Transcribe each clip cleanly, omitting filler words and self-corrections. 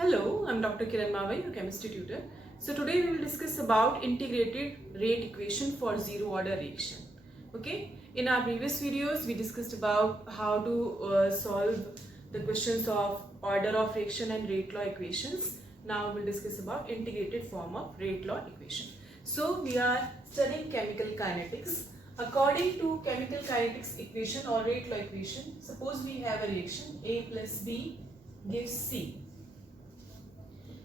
Hello, I'm Dr. Kiran Mawai, your chemistry tutor. So today we will discuss about integrated rate equation for zero order reaction. Okay, in our previous videos we discussed about how to solve the questions of order of reaction and rate law equations. Now we'll discuss about integrated form of rate law equation. So we are studying chemical kinetics. According to chemical kinetics equation or rate law equation, suppose we have a reaction A plus B gives C.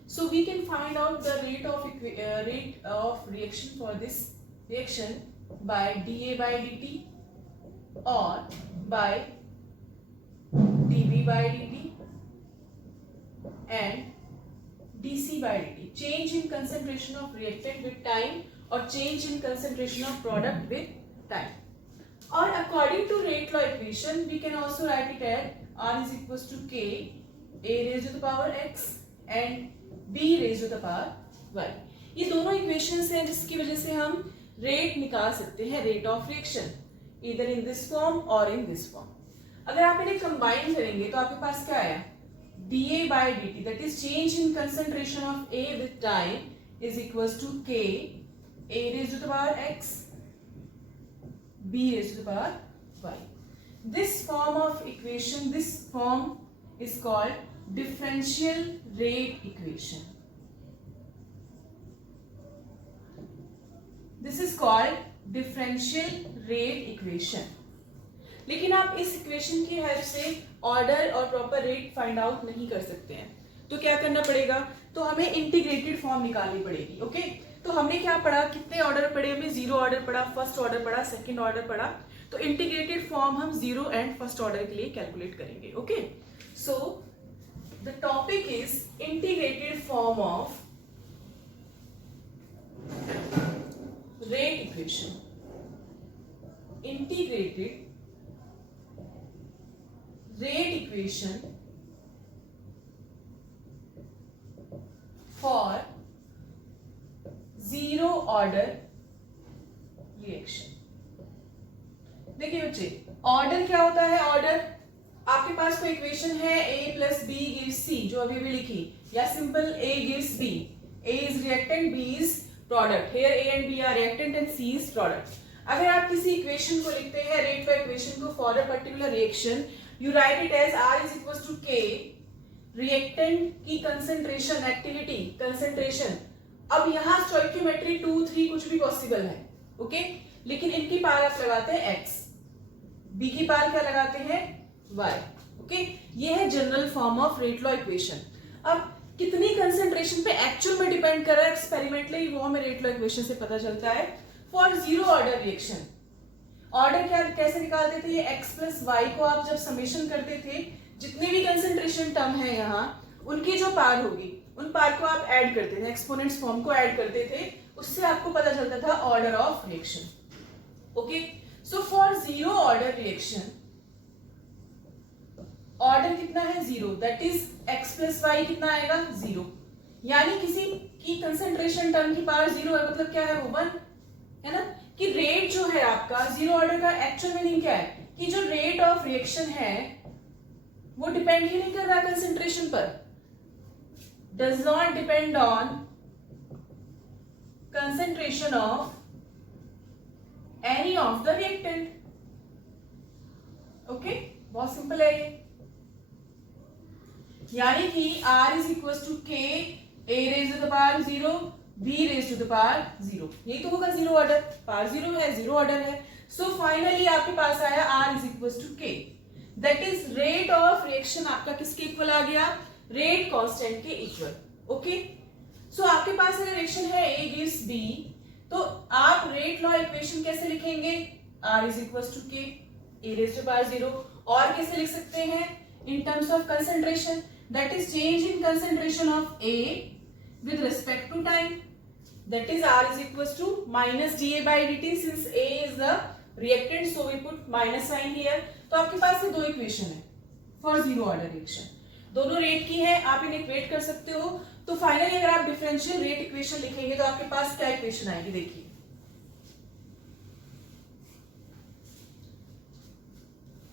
So we can find out the rate of reaction for this reaction by dA by dt or by dB by dt and dC by dt. Change in concentration of reactant with time or change in concentration of product with time. Or according to rate law equation, we can also write it as R is equals to K A raised to the power x and b raised to the power y. ये दोनों equations हैं जिसकी वजह से हम rate निकाल सकते हैं, रेट ऑफ रिएक्शन, इधर इन दिस फॉर्म और इन दिस फॉर्म. अगर आप इन्हें कंबाइन करेंगे तो आपके पास क्या आया, dA by dt that is change in concentration of A with time is equals to K A raised to the power x B raised to the power y. This form of equation, this form is called differential rate equation. This is called differential rate equation. लेकिन आप इस equation की help से order और proper rate find out नहीं कर सकते हैं. तो क्या करना पड़ेगा, तो हमें इंटीग्रेटेड फॉर्म निकालनी पड़ेगी. ओके, तो हमने क्या पढ़ा, कितने ऑर्डर पढ़े, हमें जीरो ऑर्डर पढ़ा, फर्स्ट ऑर्डर पढ़ा, सेकंड ऑर्डर पढ़ा. तो इंटीग्रेटेड फॉर्म हम जीरो एंड फर्स्ट ऑर्डर के लिए कैलकुलेट करेंगे. Okay, so the topic is integrated form of rate equation. Integrated rate equation for zero order reaction. देखिए बच्चे, ऑर्डर क्या होता है, ऑर्डर आपके पास कोई इक्वेशन है A plus B gives C जो अभी भी लिखी, या simple A gives B. A is reactant, B is product. Here A and B are reactant and C is product. अगर आप किसी इक्वेशन को लिखते हैं, रेट लॉ इक्वेशन को for a particular reaction, you write it as R is equals to K reactant की concentration, activity, concentration. अब यहाँ स्टोइकियोमेट्री 2, 3 कुछ भी पॉसिबल है. ओके, लेकिन इनकी पार आप लगाते हैं x, B की पार क्या लगाते हैं y. ओके, ये है general form of rate law equation. अब कितनी कंसंट्रेशन पे एक्चुअल में डिपेंड कर रहा है, एक्सपेरिमेंटली वो हमें रेट लॉ इक्वेशन से पता चलता है. For zero order reaction order क्या कैसे निकालते थे, ये x प्लस वाई को आप जब समेशन करते थे, जितने भी कंसंट्रेशन टर्म है यहाँ उनकी जो पार होगी उन पार को आप ऐड करते थे, एक्सपोनेंट्स फॉर्म को ऐड करते थे, उससे आपको पता चलता था order of reaction. Okay, so for zero order reaction order कितना है, zero. That is x plus Y कितना आएगा, जीरो. यानी किसी की कंसंट्रेशन टर्म की पावर जीरो है, मतलब क्या है, वो 1 है ना. कि रेट जो है आपका जीरो ऑर्डर का एक्चुअल मीनिंग क्या है, कि जो रेट ऑफ रिएक्शन है वो डिपेंड ही नहीं कर रहा कंसंट्रेशन पर, does not depend on concentration of any of the reactant. Okay, बहुत सिंपल है ये. यानी कि R is equals to K A raised to the power 0 B raised to the power 0. यही तो होगा जीरो ऑर्डर, पावर जीरो है, zero order है. सो फाइनली आपके पास आया R is equals to K. That is rate of reaction आपका किसके equal आ गया, रेट कांस्टेंट के इक्वल. ओके, सो आपके पास अगर रिएक्शन है A gives B, तो आप रेट लॉ इक्वेशन कैसे लिखेंगे, R is equals to K A raised to power 0. और कैसे लिख सकते हैं, in terms of concentration, that is change in concentration of A with respect to time, that is R is equals to minus dA by dt. Since A is the reactant, so we put minus sign here. तो आपके पास ये दो equation है for zero order reaction, दोनों rate की है, आप इन्हें इक्वेट कर सकते हो. तो फाइनली अगर आप डिफरेंशियल रेट इक्वेशन लिखेंगे तो आपके पास क्या इक्वेशन आएगी, देखिए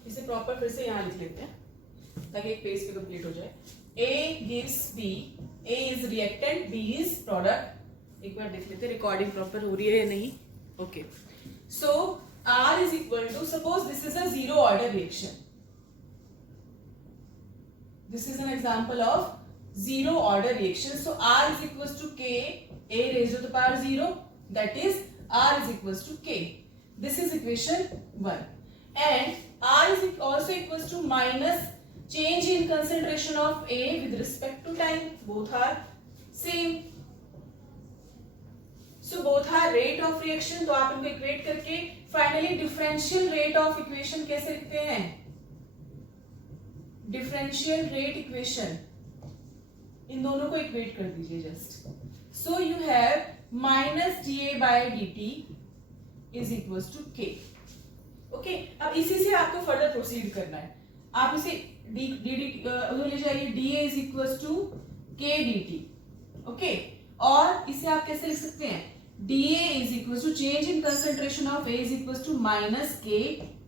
इसे प्रॉपर फिर से यहां लिख लेते हैं. ताकि एक पेज पे कंप्लीट हो जाए। A gives B, A is reactant, B is product. एक बार देख लेते हैं रिकॉर्डिंग प्रॉपर हो रही है या नहीं। Okay, so R is equal to, suppose this is a zero order reaction, this is an example of zero order reaction, so r is equals to k a raised to the power 0, that is r is equals to k. This is equation 1, and r is also equals to minus change in concentration of a with respect to time, both are same, so both are rate of reaction, तो आप इनको equate करके finally differential rate of equation कैसे लिखते हैं, differential rate equation, इन दोनों को equate कर दीजिए just. So you have minus D A by D T is equal to K. Okay, अब इसी से आपको फर्दर प्रोसीड करना है। आप इसे डी डी उधर ले जाइए, D A is equal to K D T. Okay, और इसे आप कैसे लिख सकते हैं, D A is equal to change in concentration of A is equal to minus K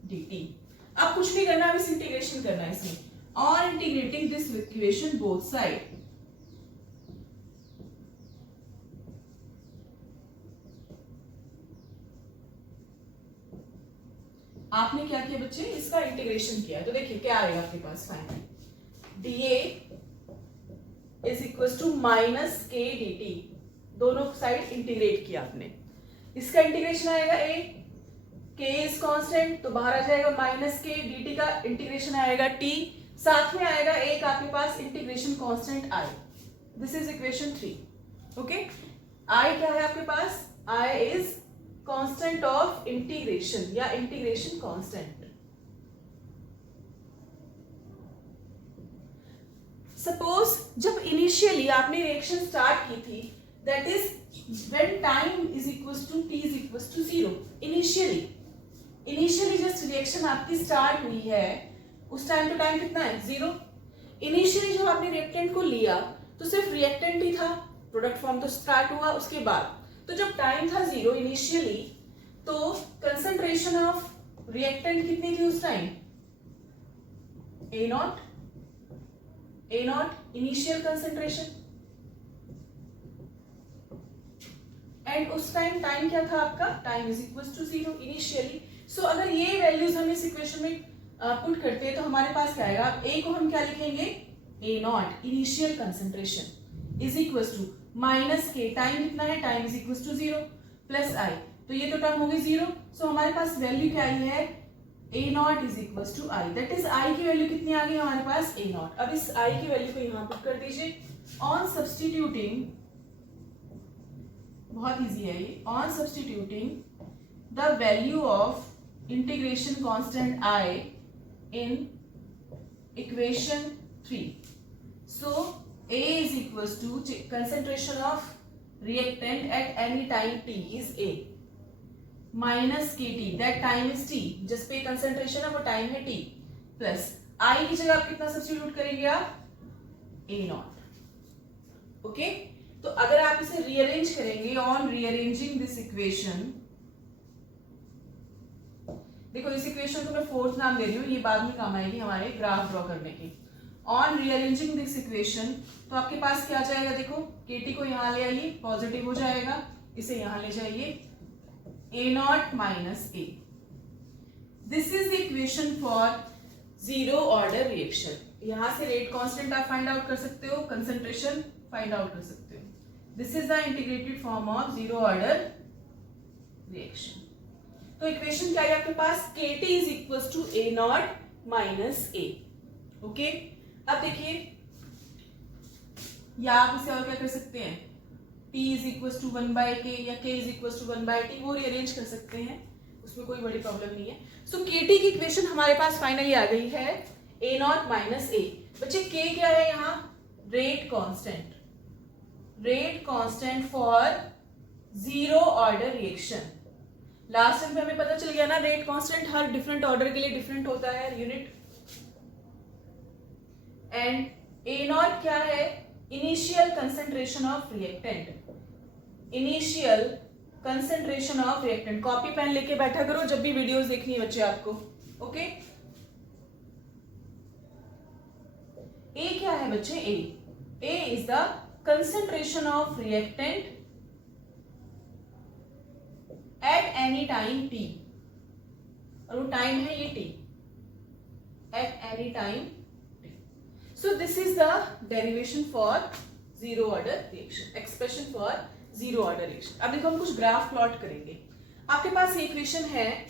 D T. अब कुछ नहीं करना, अब इस इंटीग्रेशन करना है इसमें, on integrating this equation both side, आपने क्या किया बच्चे, इसका इंटीग्रेशन किया, तो देखिए क्या आएगा आपके पास finally, D A is equal to minus K D T, दोनों साइड इंटीग्रेट किया आपने, इसका इंटीग्रेशन आएगा ए, के इज कांस्टेंट तो बाहर आ जाएगा माइनस के, डी टी का इंटीग्रेशन आएगा टी, साथ में आएगा एक आपके पास integration constant I. This is equation 3। Okay, I क्या है आपके पास, I is constant of integration या इंटीग्रेशन कांस्टेंट। सपोज जब इनिशियली आपने रिएक्शन स्टार्ट की थी, that is when time is equal to T is equal to 0, initially just reaction आपकी स्टार्ट हुई है, उस टाइम तो टाइम कितना है 0। इनिशियली जब आपने रिएक्टेंट को लिया तो सिर्फ रिएक्टेंट ही था, प्रोडक्ट फॉर्म तो स्टार्ट हुआ उसके बाद, तो जब टाइम था 0 इनिशियली, तो कंसंट्रेशन ऑफ रिएक्टेंट कितनी थी उस time, A naught initial concentration, and उस टाइम क्या था आपका, time is equal to 0 initially. So अगर ये वैल्यूज हम इस इक्वेशन में पुट करते हैं तो हमारे पास क्या आएगा, ए को हम क्या लिखेंगे, A naught initial concentration is equal to minus K, time कितना है, time is equal to 0 plus I, तो ये तो टर्म हो गई 0, सो हमारे पास वैल्यू क्या आई है, A naught is equal to I, that is I की वैल्यू कितनी आ गई हमारे पास, ए नॉट। अब इस आई की वैल्यू को यहाँ पुट कर दीजिए, ऑन सब्सटीट्यूटिंग, बहुत इजी है ये, on substituting the value of integration constant I in equation 3, so A is equals to concentration of reactant at any time t is A minus kt, that time is t, जिस पे concentration है वो time है t, plus I की जगह आप कितना substitute करेंगे आप, A नॉट। ओके, तो अगर आप इसे रीअरेंज करेंगे, ऑन रीअरेंजिंग दिस इक्वेशन, देखो इस इक्वेशन को मैं फोर्थ नाम दे रही हूँ, ये बाद में काम आएगी हमारे ग्राफ ड्रॉ करने की। ऑन रीअरेंजिंग दिस इक्वेशन, तो आपके पास क्या जाएगा, देखो केटी को यहाँ ले आइए, पॉजिटिव हो जाएगा, इसे यहाँ ले जाइए, A naught minus A. This is the equation for zero order reaction. यहाँ से रेट कांस्टेंट आप फाइंड आउट कर सकते हो, कंसंट्रेशन फाइंड आउट कर सकते हो। This is the integrated form of zero order reaction. तो इक्वेशन क्या है आपके पास, Kt is equal to A naught minus A. Okay, अब देखिए, या आप इसे और क्या कर सकते हैं, T is equal to 1/k या K is equal to 1/t, वो रीअरेंज कर सकते हैं, उसमें कोई बड़ी प्रॉब्लम नहीं है। सो Kt की इक्वेशन हमारे पास फाइनली आ गई है, ए नॉट माइनस ए। बच्चे K क्या है यहाँ, rate constant for zero order reaction. Last time पे हमें पता चल गया ना, रेट कांस्टेंट हर डिफरेंट ऑर्डर के लिए डिफरेंट होता है यूनिट। एंड ए नॉट क्या है, initial concentration of reactant, initial concentration of reactant. Copy pen लेके बैठा करो जब भी वीडियोस देखनी है बच्चे आपको। ओके, ए क्या है बच्चे? A is the concentration of reactant at any time T, और वो टाइम है ये T, at any time T. So this is the derivation for zero order reaction, expression for zero order reaction. अब देखो हम कुछ ग्राफ प्लॉट करेंगे. आपके पास इक्वेशन है,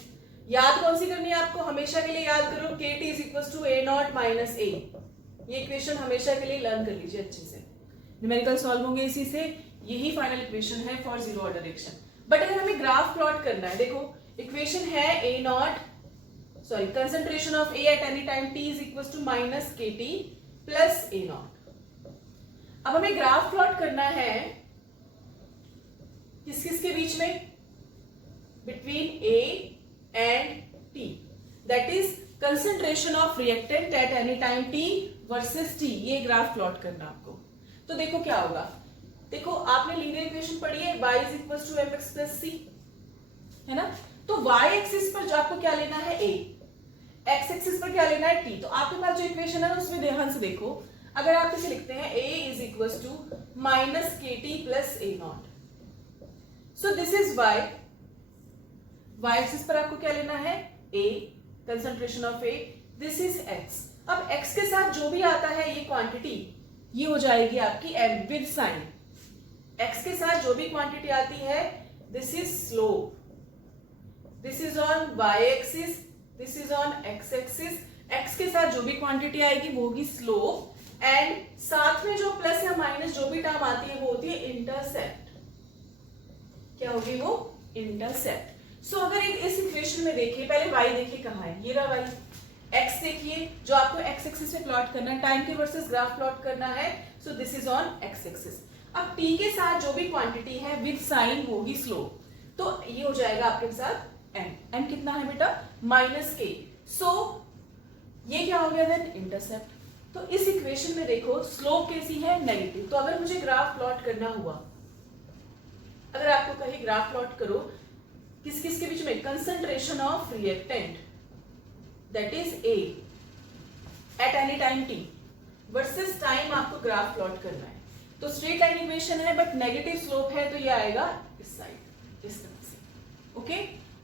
याद कौन सी करनी है आपको? हमेशा के लिए याद करो KT is equal to A0 minus A. ये इक्वेशन हमेशा के लिए लर्न कर लीजिए अच्छे से. न्यूमेरिकल सॉल्व होंगे इसी से. यही फाइनल इक्वेशन है for zero order reaction. But अगर हमें ग्राफ प्लॉट करना है, देखो इक्वेशन है concentration of A at any time T is equal to minus KT plus A0. अब हमें ग्राफ प्लॉट करना है किस किस के बीच में? Between A and T, that is concentration of reactant at any time T versus T. ये graph plot करना आपको. तो देखो क्या होगा. देखो आपने लीनियर इक्वेशन पढ़ी है, y is equal to mx plus c, है ना? तो y एक्सिस पर जो आपको क्या लेना है? A. x एक्सिस पर क्या लेना है? T. तो आपके पास जो इक्वेशन है उसमें ध्यान से देखो. अगर आप इसे लिखते हैं A is equal to minus KT plus A0. So this is y. y axis पर आपको क्या लेना है? A, concentration of A. This is x. अब x के साथ जो भी आता है ये क्वांटिटी, ये हो जाएगी आपकी m विद साइन. x के साथ जो भी क्वांटिटी आती है, this is slope. This is on y axis, this is on x axis. x के साथ जो भी क्वांटिटी आएगी वो होगी स्लोप, एंड साथ में जो प्लस या माइनस जो भी टर्म आती है वो होती है इंटरसेप्ट. क्या होगी वो? इंटरसेप्ट. सो अगर इस इक्वेशन में देखिए, पहले y देखिए कहाँ है, ये रहा y. x देखिए, जो आपको x एक्सिस पे प्लॉट करना है, टाइम के वर्सेस ग्राफ प्लॉट करना है. सो this is on x axis. अब t के साथ जो भी क्वांटिटी है विद साइन वो होगी स्लोप. तो ये हो जाएगा आपके साथ m. m कितना है बेटा? Minus k. सो ये क्या हो गया देन? इंटरसेप्ट. तो इस इक्वेशन में देखो स्लोप कैसी है? नेगेटिव. तो अगर मुझे ग्राफ प्लॉट करना हुआ, अगर आपको कहे ग्राफ प्लॉट करो किस किस के बीच में? Concentration of reactant that is A at any time T versus time आपको ग्राफ प्लॉट करना है. तो स्ट्रेट लाइन इक्वेशन है बट नेगेटिव स्लोप है, तो ये आएगा इस साइड, इस तरह से. ओके.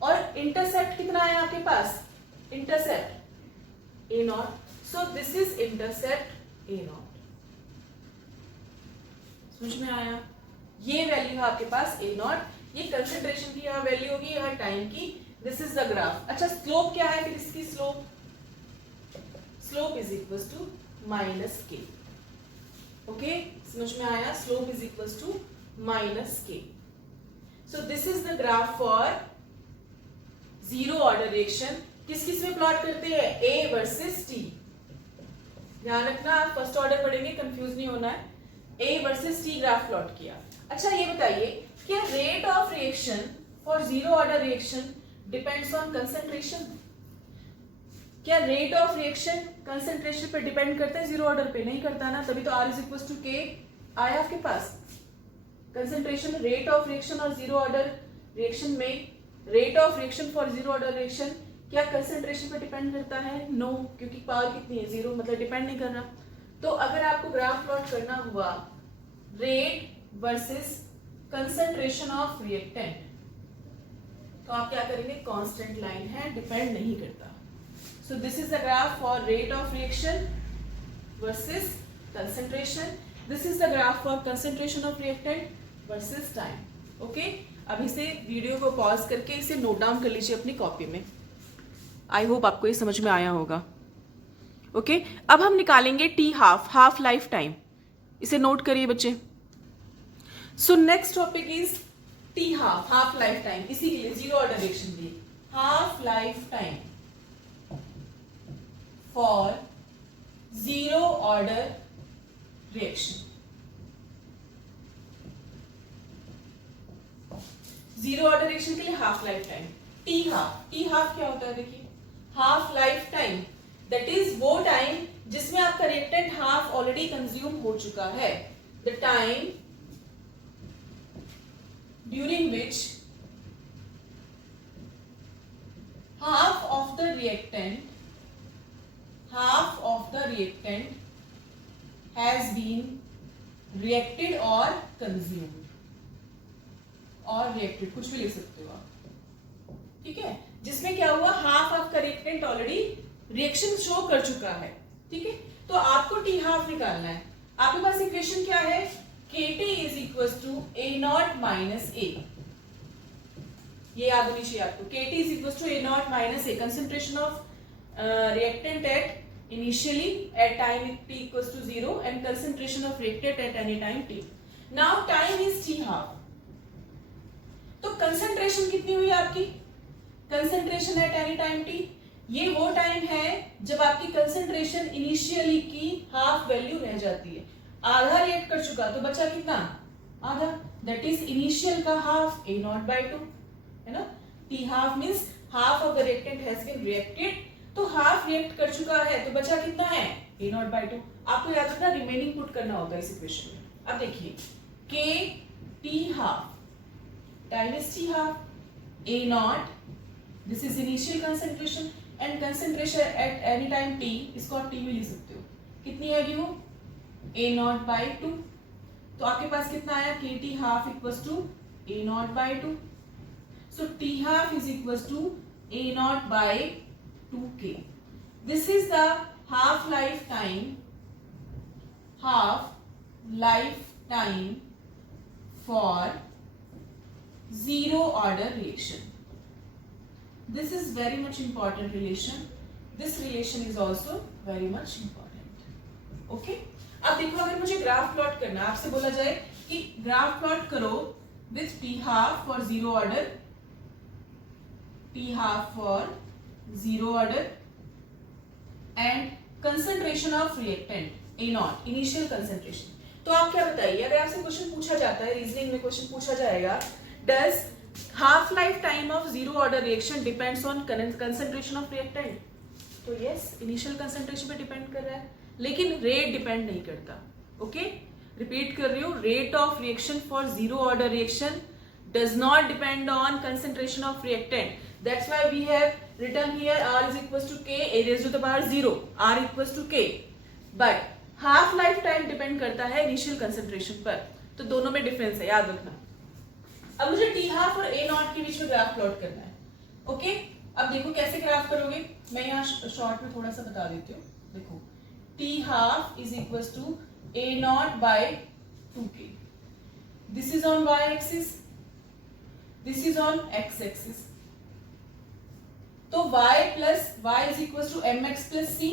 और इंटरसेप्ट कितना है आपके पास? Intercept A0. So this is intercept A0. समझ में आया? ये वैल्यू है आपके पास A0. ये कंसेंट्रेशन की यहाँ वैल्यू होगी, यहाँ टाइम की. This is the graph. अच्छा स्लोप क्या है फिर इसकी? Slope is equal to minus k. Okay, समझ में आया? Slope is equal to minus k. So this is the graph for zero order reaction. किस किस में प्लॉट करते हैं? A versus T. ध्यान रखना, आप फर्स्ट ऑर्डर पढ़ेंगे, कंफ्यूज नहीं होना है. A versus T graph plot किया. अच्छा ये बताइए, क्या rate of reaction for zero order reaction depends on concentration? क्या रेट ऑफ रिएक्शन कंसंट्रेशन पे डिपेंड करता है? जीरो ऑर्डर पे नहीं करता ना, तभी तो R is equal to K आया आपके पास. कंसंट्रेशन, रेट ऑफ रिएक्शन और जीरो ऑर्डर रिएक्शन में, rate of reaction for zero order reaction क्या कंसंट्रेशन पे डिपेंड करता है? नो, क्योंकि पावर कितनी है? जीरो, मतलब डिपेंड नहीं कर रहा. तो अगर आपको ग्राफ प्लॉट करना हुआ rate versus concentration of reactant, तो आप क्या करेंगे? कांस्टेंट लाइन है, डिपेंड नहीं करता. सो this is the graph for rate of reaction versus concentration. This is the graph for concentration of reactant versus time. Okay, अभी से वीडियो को पॉज करके इसे नोट डाउन कर लीजिए अपनी कॉपी में. आई होप आपको ये समझ में आया होगा. ओके, अब हम निकालेंगे टी हाफ लाइफ टाइम. इसे नोट करिए बच्चे. So next topic is T half life time. इसी के लिए zero order reaction the, half life time for zero order reaction. Zero order reaction के लिए half life time. T half क्या होता है? देखिए, half life time that is वो टाइम जिसमें आपका रिएक्टेंट हाफ ऑलरेडी कंज्यूम हो चुका है. The time during which half of the reactant has been reacted और कंज्यूम्ड, और रिएक्टेड कुछ भी लिख सकते हो आप, ठीक है, जिसमें क्या हुआ, हाफ ऑफ का रिएक्टेंट ऑलरेडी रिएक्शन शो कर चुका है, ठीक है। तो आपको टी हाफ निकालना है। आपके पास इक्वेशन क्या है, Kt is equal to A naught minus A, ये याद होनी चाहिए आपको। Kt is equal to A naught minus A, concentration of reactant at initially at time t equal to 0 and concentration of reactant at any time t। Now time is t half, तो concentration कितनी हुई आपकी, concentration at any time t, ये वो time है जब आपकी concentration initially की हाफ वैल्यू रह जाती है। आधा रिएक्ट कर चुका तो बचा कितना, आधा, दैट इज इनिशियल का हाफ A नॉट बाय 2, है ना। T half means half of the reactant has been reacted, तो हाफ रिएक्ट कर चुका है तो बचा कितना है, A नॉट बाय 2। आपको याद रखना रिमेनिंग पुट करना होगा इस इक्वेशन में। अब देखिए K T half, time is T half, A naught, this is initial concentration and concentration at any time t, इसको आप t भी लिख सकते हो, कितनी है वो, A नॉट बाय 2। तो आपके पास कितना आया, Kt half equals to A naught by 2, so T half is equals to A naught by 2K। This is the half life time for zero order reaction. This is very much important relation. This relation is also very much important. Okay? अब देखो, अगर मुझे graph plot करना, आपसे बोला जाए कि graph plot करो with T half for zero order, T half for zero order and concentration of reactant A naught, initial concentration. तो आप क्या बताइए, अगर आपसे क्वेश्चन पूछा जाता है, रीजनिंग में क्वेश्चन पूछा जाएगा, does half life time of zero order reaction depends on concentration of reactant, तो yes, initial concentration पे डिपेंड कर रहा है, लेकिन रेट डिपेंड नहीं करता। ओके, रिपीट कर रही हूँ, rate of reaction for zero order reaction does not depend on concentration of reactant. That's why we have written here R is equals to K A raised to the power 0, R equals to K, but half life time depend करता है initial concentration पर, तो दोनों में difference है, याद रखना। अब मुझे टी हाफ और ए नॉट के बीच में ग्राफ प्लॉट करना है। ओके, अब देखो कैसे ग्राफ करोगे, मैं यहाँ शॉर्ट में थोड़ा सा बता देती हूँ। देखो, T half is equal to A naught by 2K, this is on Y axis, this is on X axis, तो y plus Y is equal to M X plus C,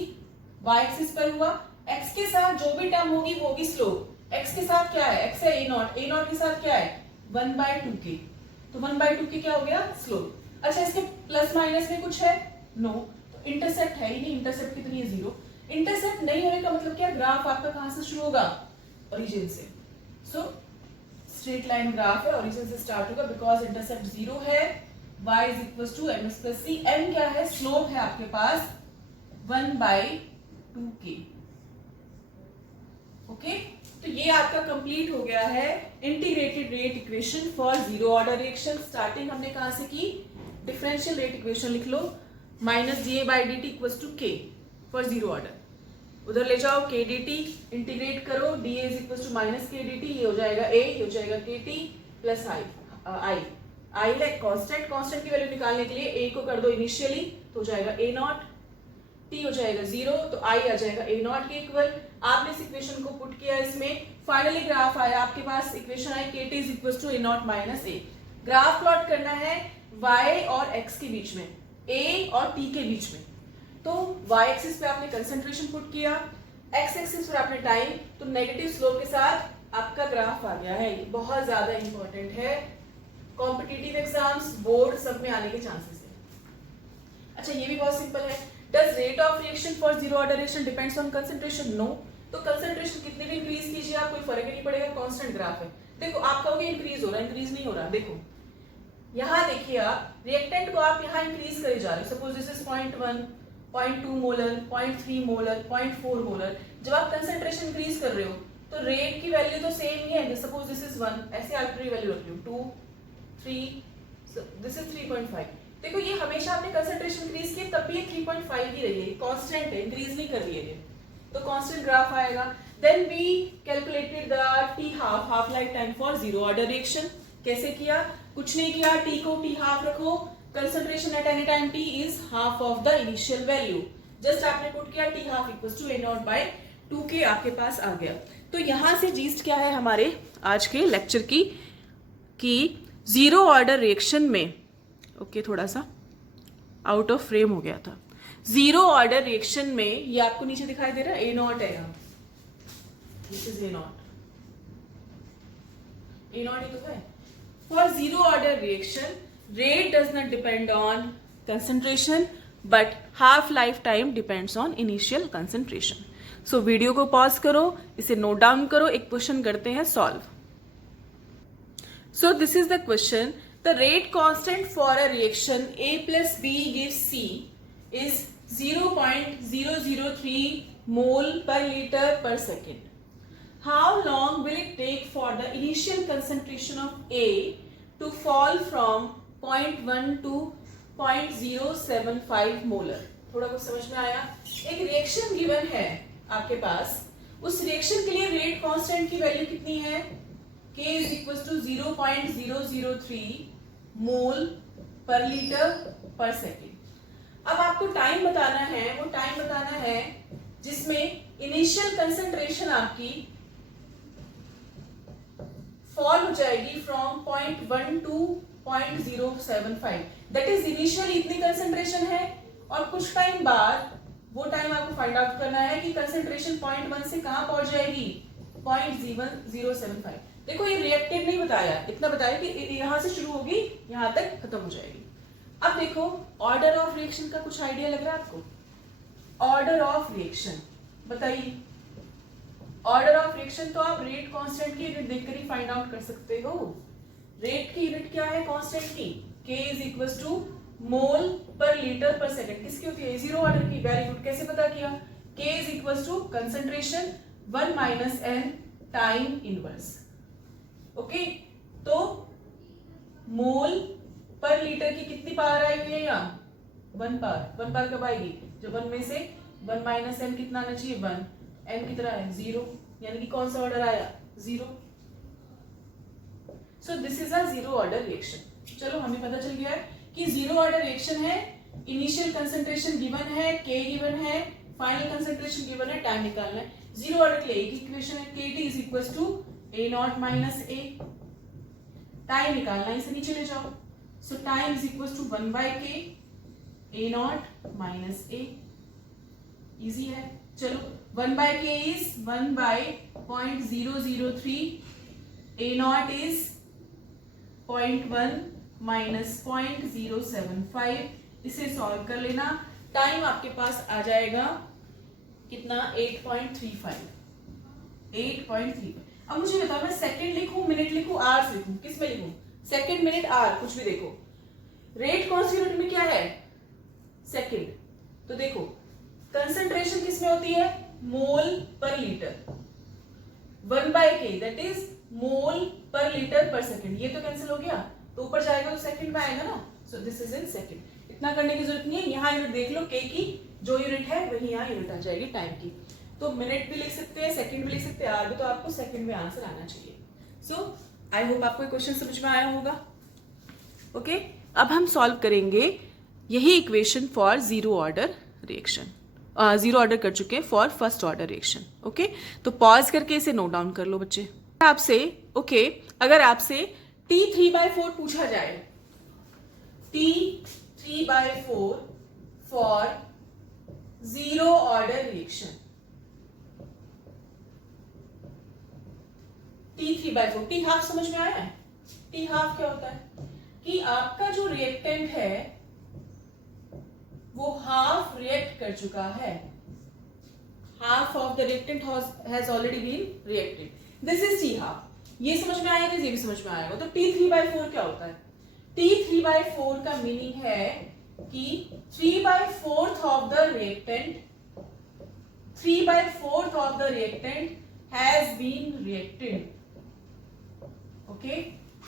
Y axis पर हुआ, x के साथ जो भी term होगी वो होगी स्लोप, x के साथ क्या है, x है ए नॉट के साथ क्या है 1/2K, तो 1/2K क्या हो गया, स्लोप। अच्छा, इसके प्लस माइनस में कुछ है, नो, तो इंटरसेप्ट है ही नहीं, इंटरसेप्ट कितनी है, 0। इंटरसेप्ट नहीं होने का मतलब क्या, ग्राफ आपका कहां से शुरू होगा, ओरिजिन से। सो स्ट्रेट लाइन ग्राफ है, ओरिजिन से स्टार्ट होगा, बिकॉज इंटरसेप्ट 0 है, y is equal to M X plus C, m क्या है, स्लोप है आपके पास 1/2K। ओके, तो ये आपका कंप्लीट हो गया है integrated rate equation for zero order reaction. Starting हमने कहां से की, डिफरेंशियल रेट इक्वेशन लिख लो, minus dA/dt equals to K for zero order, उधर ले जाओ K dt, इंटीग्रेट करो, dA is equals to minus K dt, ये हो जाएगा A, ये हो जाएगा KT प्लस I है कांस्टेंट की वैल्यू निकालने के लिए A को कर दो इनिशियली, तो हो जाएगा A नॉट, T हो जाएगा 0, तो I आ जाएगा A नॉट के इक्वल। आपने इस इक्वेशन को पुट किया, इसमें फाइनली ग्राफ आया आपके पास, इक्वेशन आई Kt is equal to A naught minus A। Graph plot करना है y और x के बीच में, A और T के बीच में, तो y एक्सिस पे आपने कंसेंट्रेशन पुट किया, x एक्सिस पर आपने टाइम, तो नेगेटिव स्लोप के साथ आपका ग्राफ आ गया है। बहुत ज्यादा इंपॉर्टेंट है, कॉम्पिटिटिव एग्जाम्स, बोर्ड सब में आने के चांसेस है। अच्छा, ये भी बहुत सिंपल है, does rate of reaction for zero order reaction depends on concentration, no. तो कंसेंट्रेशन कितने भी इंक्रीज कीजिए आप, कोई फर्क ही नहीं पड़ेगा, कांस्टेंट ग्राफ है। देखो, आप कहोगे इंक्रीज हो रहा है, इंक्रीज नहीं हो रहा, देखो यहाँ देखिए, आप रिएक्टेंट को आप यहाँ इंक्रीज करे जा रहे हो, suppose this is 0.1, 0.2 molar, 0.3 molar, 0.4 molar. जब आप कंसेंट्रेशन इंक्रीज कर रहे हो तो रेट की वैल्यू तो सेम ही है, सपोज दिस इज 1, ऐसे आर्बिट्रेरी वैल्यू रख लो, 2, 3, दिस इज 3.5। देखो, ये हमेशा आपने कंसेंट्रेशन इंक्रीज किया तब भी ये 3.5 ही रही है, कांस्टेंट है, इंक्रीज नहीं कर रही है ये, तो कांस्टेंट ग्राफ आएगा। Then we calculated the T half life time for zero order reaction. कैसे किया? कुछ नहीं किया, टी को टी हाफ रखो, concentration at any time T is half of the initial value. Just आपने पुट किया T half equals to A naught by 2k आपके पास आ गया. तो यहां से जीस्ट क्या है हमारे आज के लेक्चर की कि जीरो ऑर्डर रिएक्शन में, ओके थोड़ा सा आउट ऑफ फ्रेम हो गया था. जीरो ऑर्डर रिएक्शन में ये आपको नीचे दिखाई दे रहा है, ए नॉट है यहाँ, दिस इज ए नॉट ही तो है. For zero order reaction rate does not depend on concentration but half life time depends on initial concentration. So video को पॉज करो, इसे नोट डाउन करो, एक क्वेश्चन करते हैं solve. So this is the question. The rate constant for a reaction A plus B gives C is 0.003 mole per liter per second. How long will it take for the initial concentration of A to fall from 0.1 to 0.075 molar. थोड़ा कुछ समझ में आया? एक reaction given है आपके पास, उस reaction के लिए रेट कांस्टेंट की वैल्यू कितनी है? K is equals to 0.003 mole per litre पर सेकेंड. अब आपको टाइम बताना है, वो टाइम बताना है जिसमें इनिशियल कंसंट्रेशन आपकी फॉल हो जाएगी from 0.1 to 0.075. That is initially इतनी कंसंट्रेशन है और कुछ टाइम बाद वो टाइम आपको फाइंड आउट करना है कि कंसंट्रेशन 0.1 से कहां पहुंच जाएगी? 0.075. देखो ये रिएक्टेड नहीं बताया, इतना बताया कि यहां से शुरू होगी यहां तक खत्म हो जाएगी. अब देखो ऑर्डर ऑफ रिएक्शन का कुछ आइडिया लग रहा है आपको? ऑर्डर ऑफ रिएक्शन बताइए. ऑर्डर ऑफ रिएक्शन तो आप रेट कांस्टेंट की यूनिट देखकर ही फाइंड आउट कर सकते हो. रेट की यूनिट क्या है कांस्टेंट की? K is equals to mole per litre per second. किसकी होती है? जीरो ऑर्डर की. Very good. कैसे पता किया? K is equals to concentration 1 minus n time inverse. Okay, तो मोल पर लीटर की कितनी पावर आई हुई है यहाँ? 1 पावर. 1 पावर कब आएगी? जब 1 में से 1 माइनस n कितना आना चाहिए? 1. n कितना है? 0. यानी कि कौन सा ऑर्डर आया? 0. सो this is a zero order reaction. चलो हमें पता चल गया है कि जीरो ऑर्डर रिएक्शन है, इनिशियल कंसंट्रेशन गिवन है, K गिवन है, फाइनल कंसंट्रेशन गिवन है, टाइम निकालना है. जीरो ऑर्डर के लिए एक इक्वेशन है, KT is equals to A naught minus A. Time निकालना है, इसे नीचे ले जाओ. So time is equals to 1 by K A naught minus A. Easy है. चलो 1 by K is 1 by 0.003. A naught is 0.1 minus 0.075. इसे सॉल्व कर लेना. टाइम आपके पास आ जाएगा कितना? 8.35. 8.35. अब मुझे बताओ मैं सेकंड लिखूं, मिनट लिखूं, आवर्स लिखूं? किस में लिखूं? सेकंड, मिनट, आवर, कुछ भी. देखो रेट कांस्टेंट में क्या है? सेकंड. तो देखो कंसंट्रेशन किस में होती है? Mole per litre. 1 by K that is mole per litre per second. ये तो कैंसिल हो गया, तो ऊपर जाएगा तो सेकंड में आएगा ना. सो दिस इज इन सेकंड. इतना करने की जरूरत नहीं है. यहाँ यूनिट देख लो, K की जो यूनिट है वही यहाँ यूनिट आ जाएगी टाइम की. तो मिनट भी लिख सकते हैं, सेकंड भी लिख सकते हैं, आवर भी. तो आपको सेकंड में आंसर आना चाहिए. सो आई होप आपको ये क्वेश्चन समझ में आया होगा. ओके, अब हम सॉल्व करेंगे यही equation for zero order reaction. Zero order कर चुके हैं for first order reaction. Okay, तो पॉज करके इसे नोट डाउन कर लो बच्चे. आपसे अगर आपसे T3/4 पूछा जाए, T3/4 for zero order reaction. T3/4. T half समझ में आया है? टी हाफ क्या होता है कि आपका जो रिएक्टेंट है वो हाफ रिएक्ट कर चुका है. Half of the reactant has already been reacted. This is T half. ये समझ में आएगा, ये भी समझ में आएगा. तो T3/4 क्या होता है? T3/4 का मीनिंग है कि 3/4 of the reactant, 3/4 of the reactant has been reacted. Okay,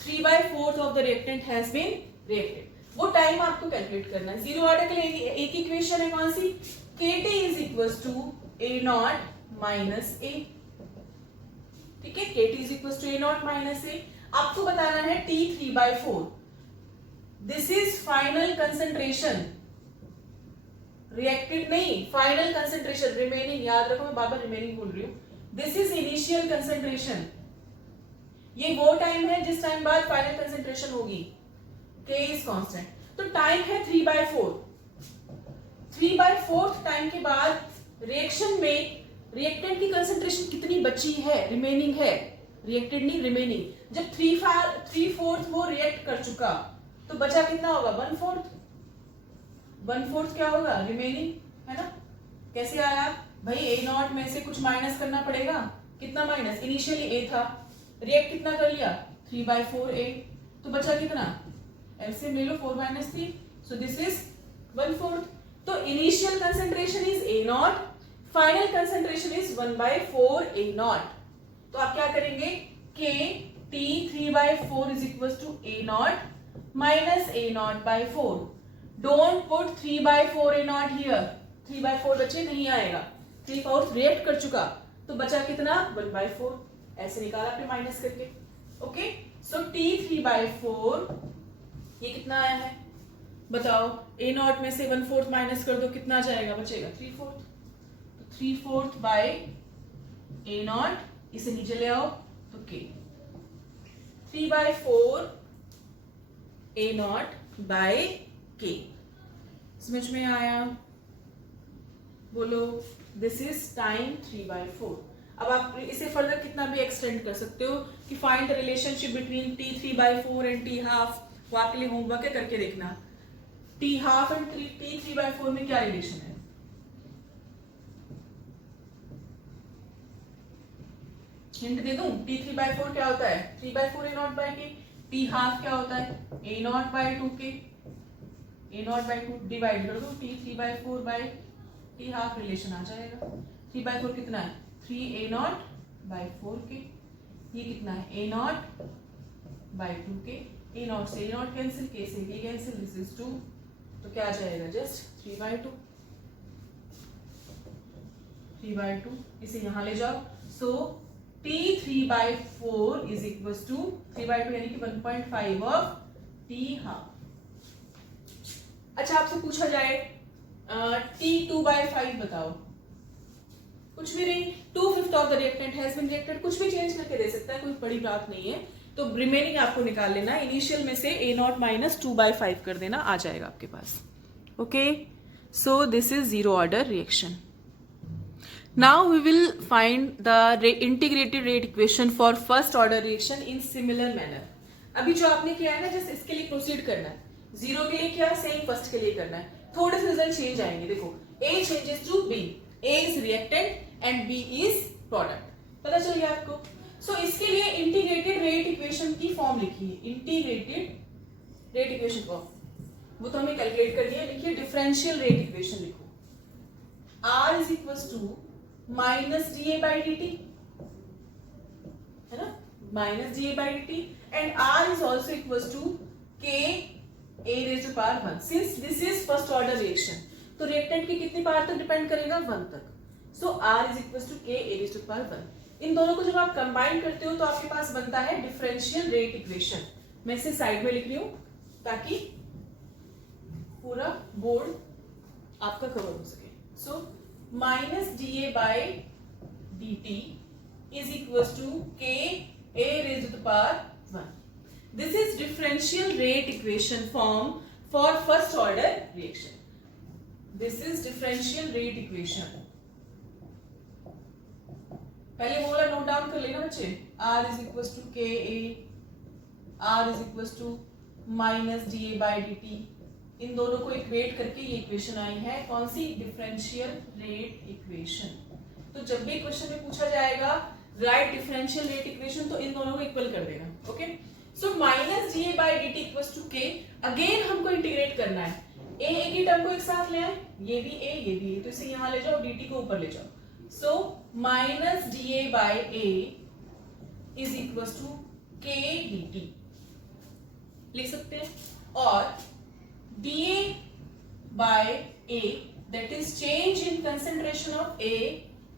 3/4 of the reactant has been reacted. वो टाइम आपको कैलकुलेट करना है. जीरो ऑर्डर के लिए एक इक्वेशन है, कौन सी? KT is equals to A naught minus A. ठीक है, KT is equal to A naught minus A। आपको बताना है T 3/4, this is final concentration, reacted नहीं, फाइनल कंसेंट्रेशन, रिमेनिंग, याद रखो मैं बार बार रिमेनिंग बोल रही हूं, दिस इज इनिशियल कंसेंट्रेशन, ये वो टाइम है जिस टाइम बाद फाइनल कंसेंट्रेशन होगी, K इज कांस्टेंट। तो टाइम है 3/4, 3/4 टाइम के बाद रिएक्शन में रिएक्टेंट की कंसेंट्रेशन कितनी बची है, रिमेनिंग है, रिएक्टेड नहीं रिमेनिंग। जब 3/4 वो रिएक्ट कर चुका तो बचा कितना होगा, 1/4 क्या होगा, रिमेनिंग, है ना। कैसे आया भाई, A नॉट में से कुछ माइनस करना पड़ेगा, कितना माइनस, इनिशियली A था, रिएक्ट कितना कर लिया, 3/4 A, तो बचा कितना, एलसीएम ले लो 4 - 3, सो दिस इज 1/4। तो initial concentration is A naught, final concentration is 1/4 A naught. तो आप क्या करेंगे, K T 3/4 is equal to A naught minus A naught by 4। Don't put 3/4 A naught here, 3/4 बच्चे नहीं आएगा, 3/4 रिएक्ट कर चुका, तो बचा कितना, 1/4, ऐसे निकाला आपने माइनस करके। ओके, सो T 3/4 ये कितना आया है बताओ, A नॉट में से 1/4 माइनस कर दो, कितना जाएगा, बचेगा 3/4, तो 3/4 बाय A नॉट, इसे नीचे ले आओ तो K, 3/4 A naught by K, समझ में आया, बोलो, दिस इज टाइम 3/4। अब आप इसे फर्दर कितना भी एक्सटेंड कर सकते हो कि find the relationship between T 3/4 and T half, वो आपके लिए होमवर्क है, करके देखना T हाफ एंड T 3/4 में क्या रिलेशन है। हिंट दे दूं, T 3/4 क्या होता है, 3/4 A naught by K, T half क्या होता है, A naught by 2K, A naught by 2 divide कर दो, T 3/4 by T half, relation आ जाएगा। 3/4 कितना है, 3 A नॉट बाय 4K, ये कितना है, A naught by 2K, A naught से A नॉट कैंसिल, K से K कैंसिल, दिस इज 2, तो क्या आ जाएगा, जस्ट 3/2, 3/2, इसे यहां ले जाओ, सो T 3/4 इज इक्वल टू 3/2 यानी कि 1.5 ऑफ T हाफ। अच्छा, आपसे पूछा जाए T 2/5 बताओ, कुछ भी नहीं, 2/5 of the reactant has been reacted, कुछ भी चेंज करके दे सकता है, कोई बड़ी बात नहीं है। तो रिमेनिंग आपको निकाल लेना, इनिशियल में से A नॉट माइनस 2/5 कर देना, आ जाएगा आपके पास। Okay, so this is zero order reaction. Now we will find the integrated rate equation for first order reaction in similar manner. अभी जो आपने किया है ना, जस्ट इसके लिए प्रोसीड करना है, जीरो के लिए किया, सेम फर्स्ट के लिए करना है, थोड़े से रिजल्ट चेंज आएंगे। देखो, A changes to B, A is reactant and B is product, पता चल गया आपको। सो इसके लिए इंटीग्रेटेड रेट इक्वेशन की फॉर्म लिखी है, इंटीग्रेटेड रेट इक्वेशन फॉर्म, वो तो हमें कैलकुलेट करनी है, लिखिए डिफरेंशियल रेट इक्वेशन लिखो, R is equal to minus dA/dt, है ना, minus dA/dt, and R is also equal to K A raised to power 1। Since this is first order reaction, तो रिएक्टेंट की कितनी पावर तक डिपेंड करेगा, 1 तक, सो R is equal to K A raised to power 1। इन दोनों को जब आप कंबाइन करते हो तो आपके पास बनता है डिफरेंशियल रेट इक्वेशन। मैं इसे साइड में लिख रही हूं ताकि पूरा बोर्ड आपका कवर हो सके। So minus dA/dt is equal to K A raised to power 1। This is differential rate equation form for first order reaction. This is differential rate equation. पहले वो वाला नोट डाउन कर लेना बच्चे, R is equals to K A, R is equals to minus dA/dt, इन दोनों को equate करके ये इक्वेशन आई है, कौन सी, डिफरेंशियल रेट इक्वेशन। तो जब भी क्वेश्चन में पूछा जाएगा राइट डिफरेंशियल रेट इक्वेशन, तो इन दोनों को इक्वल कर देना। Okay, so minus dA/dt equals to K, again हमको इंटीग्रेट करना है, A एक ही टर्म को एक साथ ले आए, ये भी A ये भी A, तो इसे यहां ले जाओ, dt को ऊपर ले जाओ, so minus dA/A is equals to K dt लिख सकते हैं, और dA/A that is change in concentration of A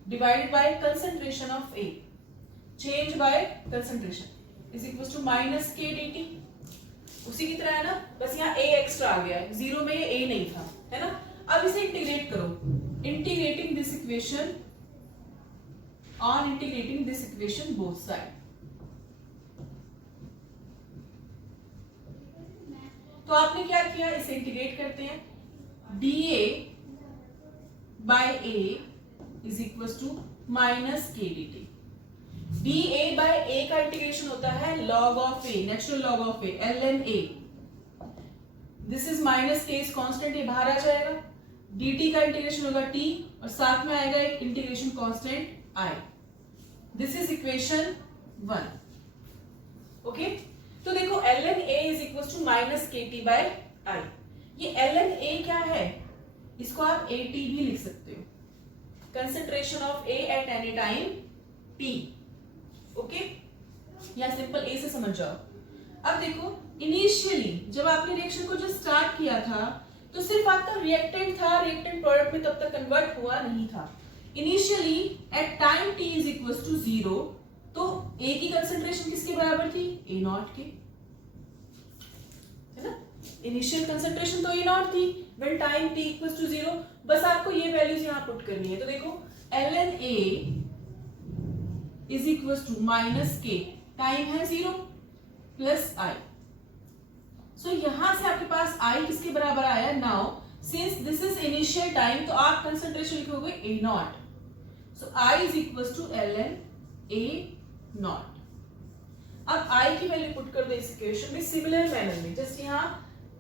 divided by concentration of A, change by concentration is equal to minus K D T. उसी की तरह है ना, बस यहाँ a एक्स्ट्रा आ गया है, जीरो में ये a नहीं था, है ना। अब इसे इंटीग्रेट करो, integrating this equation on integrating this equation both side. तो आपने क्या किया, इसे इंटीग्रेट करते हैं, dA by a is equal to minus K D T. dA by a का इंटीग्रेशन होता है log of a, नेचुरल log of a, ln a। This is minus K, is constant, ये बाहर आ जाएगा। dt का इंटीग्रेशन होगा t और साथ में आएगा एक integration constant i। This is equation 1। Okay, तो देखो ln a is equal to minus K T by I. ये ln a क्या है, इसको आप at भी लिख सकते हो, concentration of a at any time t। Okay, या सिंपल a से समझ जाओ। अब देखो इनिशियली जब आपने रिएक्शन को जो स्टार्ट किया था तो सिर्फ आपका रिएक्टेंट था, रिएक्टेंट प्रोडक्ट में तब तक कन्वर्ट हुआ नहीं था। Initially at time t is equal to 0, तो a की कंसंट्रेशन किसके बराबर थी, a नॉट के, है ना। इनिशियल कंसंट्रेशन तो a नॉट थी when time t equal to 0। बस आपको ये वैल्यूज यहां पुट करनी है। तो देखो ln a is equal to minus K, time है 0 प्लस i। सो यहां से आपके पास i किसके बराबर आया, now since this is initial time तो आप कंसंट्रेशन लिखोगे a naught. So i is equal to ln a naught. अब i की वैल्यू पुट कर दो इस इक्वेशन में सिमिलर मैनर में। जस्ट यहां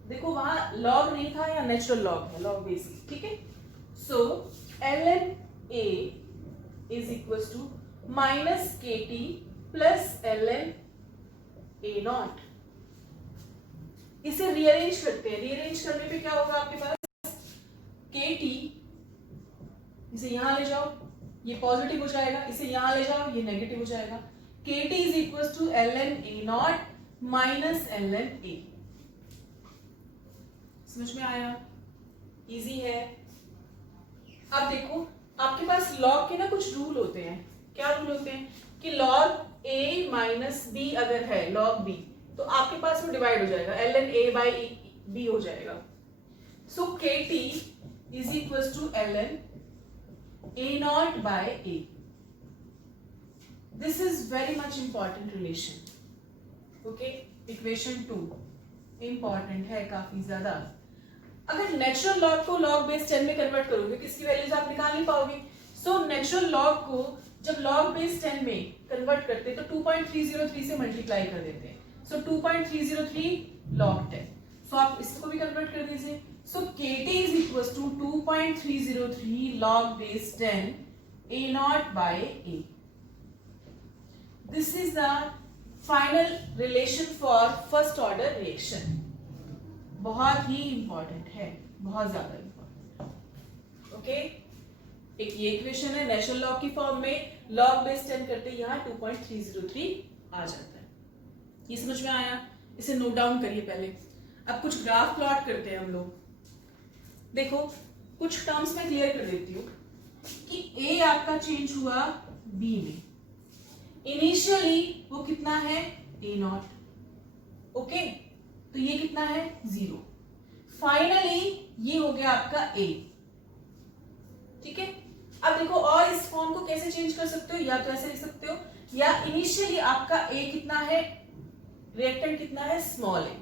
देखो वहां log नहीं था, या नेचुरल log है, log बेसिस, ठीक है। So ln a is equal to minus K T plus ln a naught. इसे रीअरेंज करते हैं, रीअरेंज करने पे क्या होगा आपके पास, के टी, इसे यहां ले जाओ, ये पॉजिटिव हो जाएगा, इसे यहां ले जाओ, ये नेगेटिव हो जाएगा। K T is equal to ln a naught minus ln a। समझ में आया, इजी है। अब देखो आपके पास log के ना कुछ रूल होते हैं। क्या रूल होते हैं कि log a माइनस b अगर है, log b, तो आपके पास वो डिवाइड हो जाएगा, ln a by b हो जाएगा। So kt is equal to ln a naught by a। This is very much important relation. Okay, equation 2 important है काफी ज्यादा। अगर नेचुरल लॉग को log बेस 10 में कन्वर्ट करोगे, किसकी वैल्यूज आप निकाल नहीं पाओगे। सो नेचुरल लॉग को जब log बेस 10 में कन्वर्ट करते तो 2.303 से मल्टीप्लाई कर देते हैं। सो 2.303 log 10। सो आप इसको भी कन्वर्ट कर दीजिए। So kt is equal to 2.303 log base 10 a naught by a। This is the final relation for first order reaction. बहुत ही इंपॉर्टेंट है, बहुत ज्यादा इंपॉर्टेंट। ओके, एक ये इक्वेशन है नेचुरल लॉग की फॉर्म में, log बेस 10 करते यहाँ 2.303 आ जाता है। ये समझ में आया, इसे नोट डाउन करिए पहले। अब कुछ ग्राफ प्लॉट करते हैं हम लोग। देखो कुछ टर्म्स में क्लियर कर देती हूँ कि a आपका चेंज हुआ b में, इनिशियली वो कितना है, a नॉट। ओके, तो ये कितना है, 0। फाइनली ये हो गया आपका a। ठीक है, अब देखो और इस फॉर्म को कैसे चेंज कर सकते हो, या तो ऐसे लिख सकते हो, या इनिशियली आपका a कितना है, रिएक्टेंट कितना है, स्मॉल a,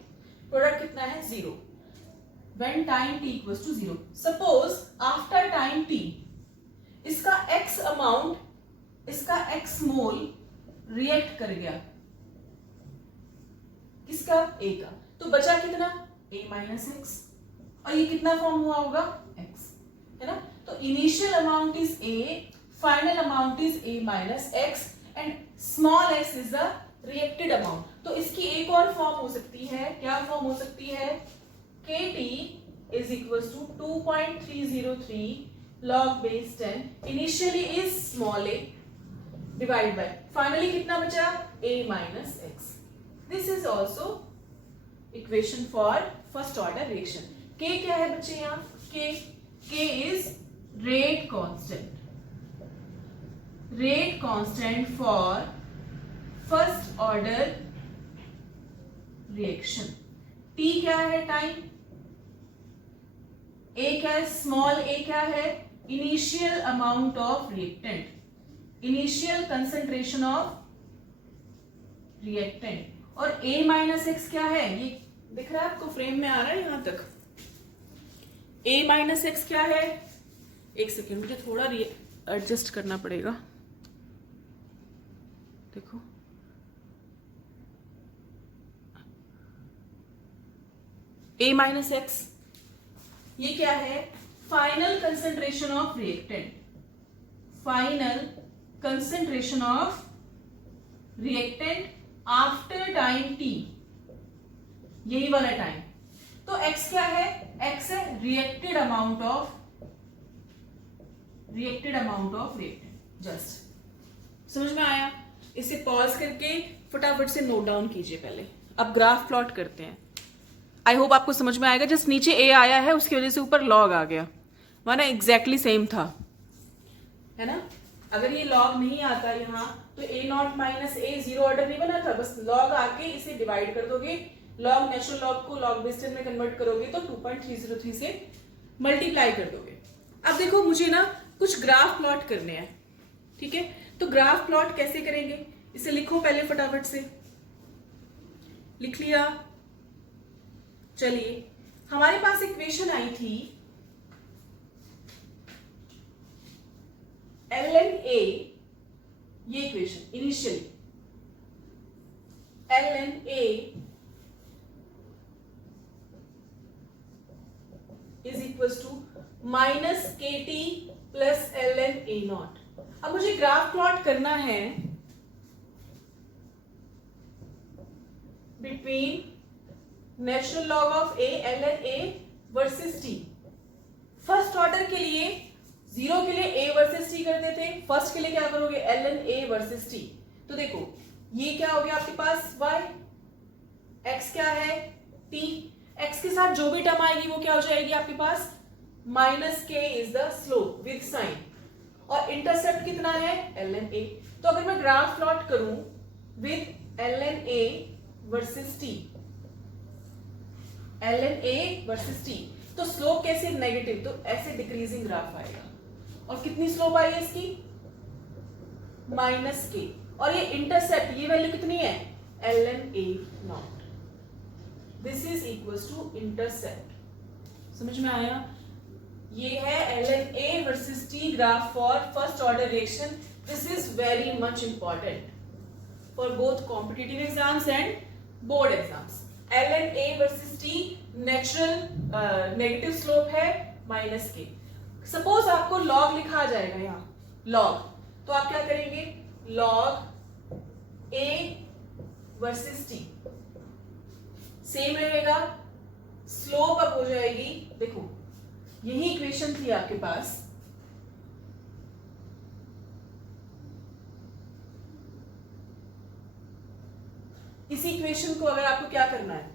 प्रोडक्ट कितना है, 0, when time t equals to 0। Suppose after time t इसका x अमाउंट, इसका x मोल रिएक्ट कर गया, किसका, a का, तो बचा कितना, a माइनस एक्स, और ये कितना फॉर्म हुआ होगा, x, है ना। तो initial amount is a, final amount is a minus x, and small x is the reacted amount. तो इसकी एक और फॉर्म हो सकती है, क्या फॉर्म हो सकती है, kt is equal to 2.303 log base 10 initially is small a divide by finally कितना बचा, a minus X. This is also equation for first order reaction. k क्या है बच्चे यहाँ, k is rate constant, rate constant for first order reaction. T क्या है? Time. ए क्या है? स्मॉल ए क्या है? Initial amount of reactant, initial concentration of reactant. और a माइनस एक्स क्या है? ये दिख रहा है आपको, फ्रेम में आ रहा है यहां तक। a माइनस एक्स क्या है? एक सेकेंड, मुझे थोड़ा एडजस्ट करना पड़ेगा। देखो, a माइनस एक्स ये क्या है? Final concentration of reactant, final concentration of reactant after time t, यही वाला टाइम। तो x क्या है? x है reacted amount of reactant. Just समझ में आया? इसे पॉज करके फटाफट से नोट डाउन कीजिए पहले। अब ग्राफ प्लॉट करते हैं। आई होप आपको समझ में आएगा। जस्ट नीचे a आया है, उसकी वजह से ऊपर log आ गया, माना एग्जैक्टली सेम था, है ना? अगर ये log नहीं आता यहाँ तो a naught minus a zero order नहीं बना था, बस log आके इसे डिवाइड कर दोगे, log नेचुरल log को log बेस 10 में कन्वर्ट करोगे तो 2.303 से मल्टीप्लाई कर दोगे। अब देखो, मुझे ना कुछ ग्राफ प्लॉट करने हैं, ठीक है? तो ग्राफ प्लॉट कैसे करेंगे? इसे लिखो पहले फटाफट से। लिख लिया? चलिए, हमारे पास इक्वेशन आई थी ln a, ये equation initially ln a is equal to minus kt plus ln a naught. अब मुझे ग्राफ प्लॉट करना है between natural log of a ln a versus t। First order के लिए जीरो के लिए a वर्सेस t करते थे, फर्स्ट के लिए क्या करोगे? ln a versus t। तो देखो, ये क्या हो गया आपके पास? y, x क्या है? t। x के साथ जो भी टर्म आएगी वो क्या हो जाएगी आपके पास? Minus k is the slope with sign, और इंटरसेप्ट कितना है? ln a। तो अगर मैं ग्राफ प्लॉट करूं with ln a versus t, ln a versus t, तो स्लोप कैसे? नेगेटिव, तो ऐसे डिक्रीजिंग ग्राफ आएगा। और कितनी स्लोप आई है इसकी? माइनस के। और ये इंटरसेप्ट, ये वैल्यू कितनी है? ln a naught. This is equals to intercept. समझ में आया? ये है ln a versus t graph for first order reaction. This is very much important for both competitive exams and board exams. ln a versus t natural negative slope है minus K. Suppose आपको log लिखा जाएगा यहाँ log, तो आप क्या करेंगे? log a versus t same रहेगा, स्लोप अप हो जाएगी। देखो, यही इक्वेशन थी आपके पास, इसी इक्वेशन को अगर आपको क्या करना है,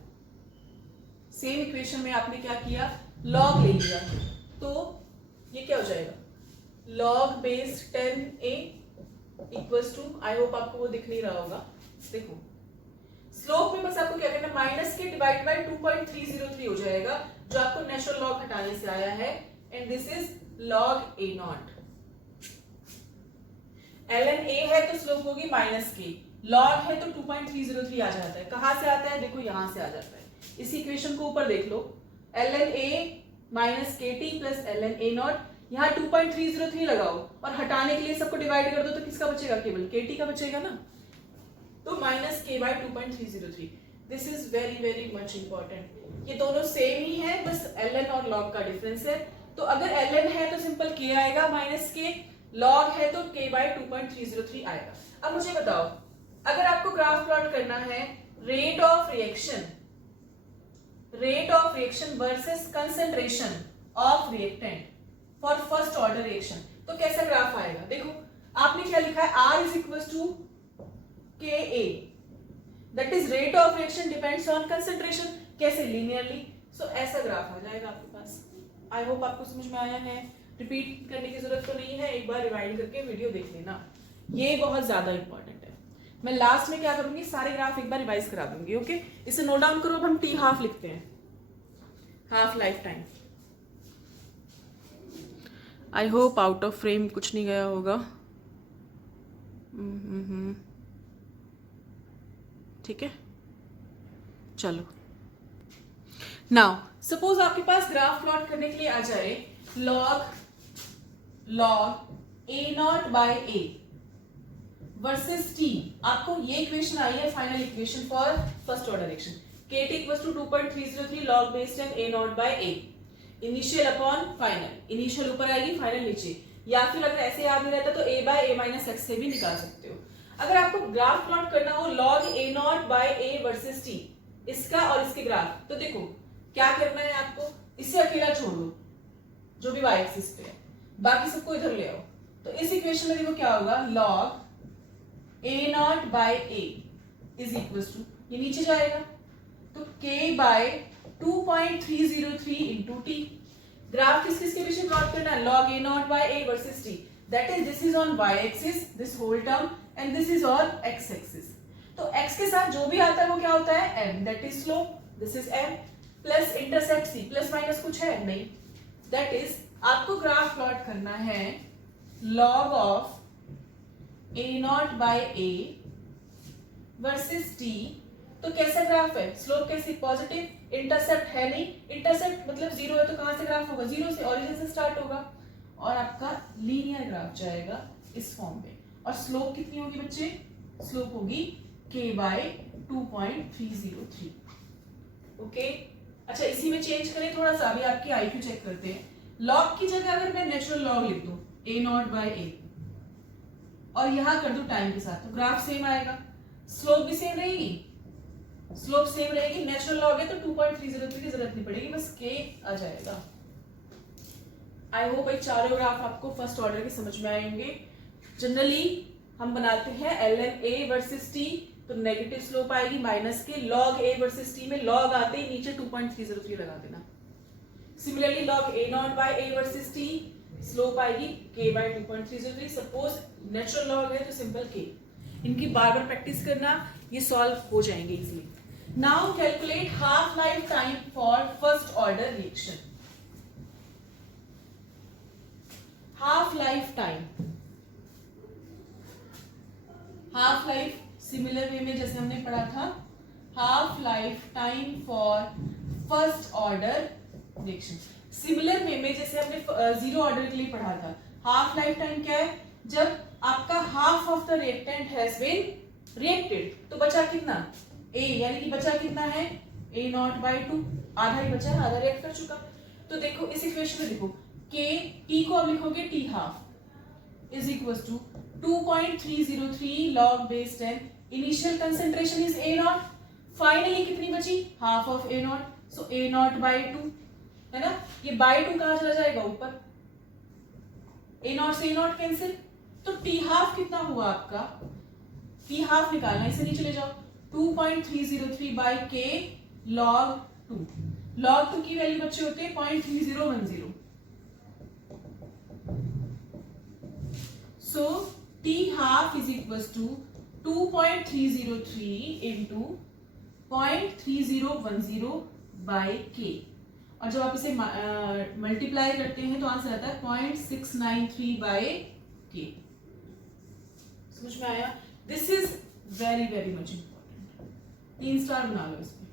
सेम इक्वेशन में आपने क्या किया? log ले लिया, तो ये क्या हो जाएगा? log base 10a equals to, I hope आपको वो दिख नहीं रहा होगा। देखो, स्लोप में बस आपको क्या करना है? माइनस के डिवाइड बाय 2.303 हो जाएगा, जो आपको नेचुरल लॉग हटाने से आया है, and this is log a not. ln a है तो स्लोप होगी माइनस के, log है तो 2.303 आ जाता है। कहां से आता है? देखो, यहां से आ जाता है। इसी इक्वेशन को ऊपर देख लो, ln a minus K T plus ln a not. यहाँ 2.303 लगाओ और हटाने के लिए सबको डिवाइड कर दो, तो किसका बचेगा? केवल kt का बचेगा ना, तो minus K by 2.303। This is very very much important. ये दोनों सेम ही है, बस ln और log का डिफरेंस है। तो अगर ln है तो सिंपल k आएगा माइनस के, log है तो k बाय 2.303 आएगा। अब मुझे बताओ, अगर आपको ग्राफ प्लॉट करना है rate of reaction versus concentration of reactant for first order reaction, तो कैसा ग्राफ आएगा? देखो, आपने क्या लिखा है? R is equal to KA, that is rate of reaction depends on concentration. कैसे? लीनियरली। सो ऐसा ग्राफ आ जाएगा आपके पास। आई होप आपको समझ में आया है। रिपीट करने की जरूरत तो नहीं है, एक बार रिवाइंड करके वीडियो देख लेना, ये बहुत ज्यादा इंपॉर्टेंट है। मैं लास्ट में क्या करूंगी, सारे ग्राफ एक बार रिवाइज करा दूंगी। ओके, इसे नोट डाउन करो। अब हम टी हाफ लिखते हैं, half life time. I hope out of frame कुछ नहीं गया होगा। ठीक है, चलो। नाउ सपोज आपके पास ग्राफ प्लॉट करने के लिए आ जाए log A naught by A versus T. आपको ये इक्वेशन आई है, final equation for first order reaction. K T equals to 2.303 log base 10 A naught by A, initial upon final. Initial ऊपर आएगी, फाइनल नीचे, या फिर अगर ऐसे याद नहीं रहता तो ए बाय ए माइनस एक्स से भी निकाल सकते हो। अगर आपको ग्राफ प्लॉट करना हो log A naught by A versus T, इसका और इसके ग्राफ, तो देखो क्या करना है आपको, इसे अकेला छोड़ दो जो भी वाई एक्सिस पे है, बाकी सबको इधर ले आओ। तो इस इक्वेशन में देखो क्या होगा, log A naught by A is equal to, ये नीचे जाएगा तो k by 2.303 into T. Graph किस किस के पीछे प्लॉट करना है, log A naught by A versus T, that is this is on y axis, this whole term, and this is on x axis. तो x के साथ जो भी आता है वो क्या होता है, m, that is slope, this is m, plus intercept c, plus minus कुछ है नहीं, दैट इज आपको ग्राफ प्लॉट करना है log of a naught by a versus t। तो कैसा ग्राफ है, स्लोप कैसी, पॉजिटिव, इंटरसेप्ट है नहीं, इंटरसेप्ट मतलब जीरो है तो कहां से ग्राफ होगा, जीरो से, ओरिजिन से स्टार्ट होगा, और आपका लीनियर ग्राफ जाएगा इस फॉर्म में। और स्लोप कितनी होगी बच्चे, स्लोप होगी k बाय 2.303। ओके, अच्छा इसी में चेंज करें थोड़ा सा, अभी आपकी आईक्यू चेक करते हैं। लॉग की जगह अगर मैं नेचुरल लॉग लिख दूं a नॉट बाय a और यहां कर दूं टाइम के साथ, तो ग्राफ सेम आएगा, स्लोप भी सेम रहेगी, स्लोप सेम रहेगी। नेचुरल लॉग है तो 2.303 की जरूरत नहीं पड़ेगी, बस k आ जाएगा। आई होप भाई चारों ग्राफ आपको फर्स्ट ऑर्डर के समझ में आएंगे। जनरली हम बनाते हैं ln a वर्सेस t, तो नेगेटिव स्लोप आएगी minus K, log a versus t में लॉग आते ही नीचे 2.303 लगा देना। Similarly log a naught by a versus t, slope आएगी k by 2.303। Suppose natural log है तो सिंपल k। इनकी बार बार प्रैक्टिस करना, ये सॉल्व हो जाएंगे easily. Now calculate half life time for first order reaction. Half life time, half life similar way में जैसे हमने पढ़ा था, half life time for first order reaction. Similar way में जैसे हमने जीरो ऑर्डर के लिए पढ़ा था, हाफ लाइफ टाइम क्या है, जब आपका half of the reactant has been reacted, तो बचा कितना, a, यानी कि बचा कितना है a नॉट बाय 2, आधा ही बचा, आधा रिएक्ट कर चुका। तो देखो इस इक्वेशन में देखो k, t को अब लिखोगे t half is equal to 2.303 log base 10, initial concentration is a naught, finally कितनी बची, half of a naught, so a naught by 2 है ना, ये बाय 2 कहां चला जाएगा ऊपर, a नॉट से a नॉट कैंसिल, तो t हाफ कितना हुआ आपका, t हाफ निकालना, इसे नीचे ले जाओ, 2.303 बाय k log 2, log 2 की वैल्यू बच्चे होते हैं 0.3010, so t half is equals to 2.303 into 0.3010 by k, और जब आप इसे मल्टीप्लाई करते हैं तो आंसर आता है 0.693 by k। समझ में आया, this is very very much important. 3 star बना लो इसमें,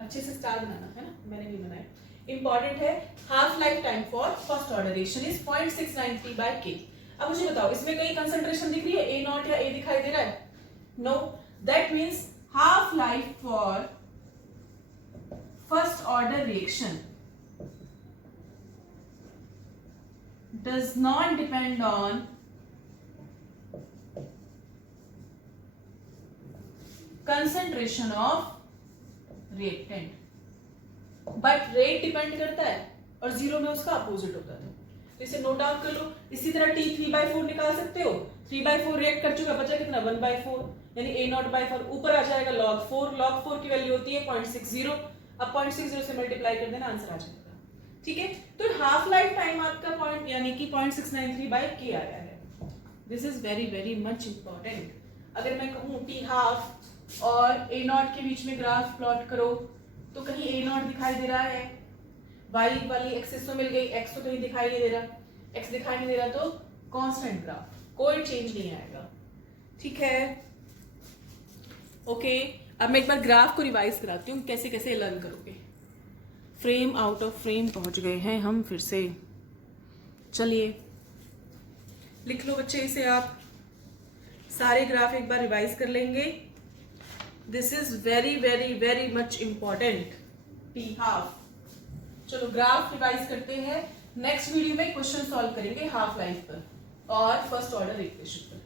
अच्छे से स्टार बनाना है ना, मैंने भी बनाया, इंपॉर्टेंट है। Half life time for first order reaction is 0.693 by k। अब मुझे बताओ इसमें कहीं कंसंट्रेशन दिख रही है, a नॉट या a दिखाई दे रहा है, no, that means half life for first order reaction does not depend on concentration of reactant, but rate depend करता है, और जीरो में उसका अपोजिट होता है। तो इसे नोट डाउन कर लो। इसी तरह t 3/4 निकाल सकते हो, 3/4 रिएक्ट कर चुका, बचा कितना 1/4, यानी a नॉट बाय 4 ऊपर आ जाएगा log 4, log 4 की वैल्यू होती है 0.60, अब 0.60 से मल्टीप्लाई कर देना, आंसर आ जाएगा। ठीक है, तो हाफ लाइफ टाइम आपका पॉइंट यानी कि 0.693 by k आया है। This is very very much important. अगर मैं कहूँ टी हाफ और ए नॉट के बीच में ग्राफ प्लॉट करो तो कहीं ए नॉट दिखाई दे रहा है, वाई वाली एक्सिस तो मिल गई, एक्स तो कहीं दिखाई नहीं दे रहा, एक्स दिखाई नहीं दे रहा तो कांस्टेंट ग्राफ, कोई चेंज नहीं आएगा। ठीक है, ओके। अब मैं एक बार ग्राफ को रिवाइज कराती हूँ कैसे कैसे लर्न करोगे। फ्रेम आउट ऑफ फ्रेम पहुंच गए हैं हम फिर से। चलिए लिख लो बच्चे इसे, आप सारे ग्राफ एक बार रिवाइज कर लेंगे। This is very very very much important, T half. चलो ग्राफ रिवाइज करते हैं, नेक्स्ट वीडियो में क्वेश्चन सॉल्व करेंगे हाफ लाइफ पर और फर्स्ट ऑर्डर इक्वेशन पर।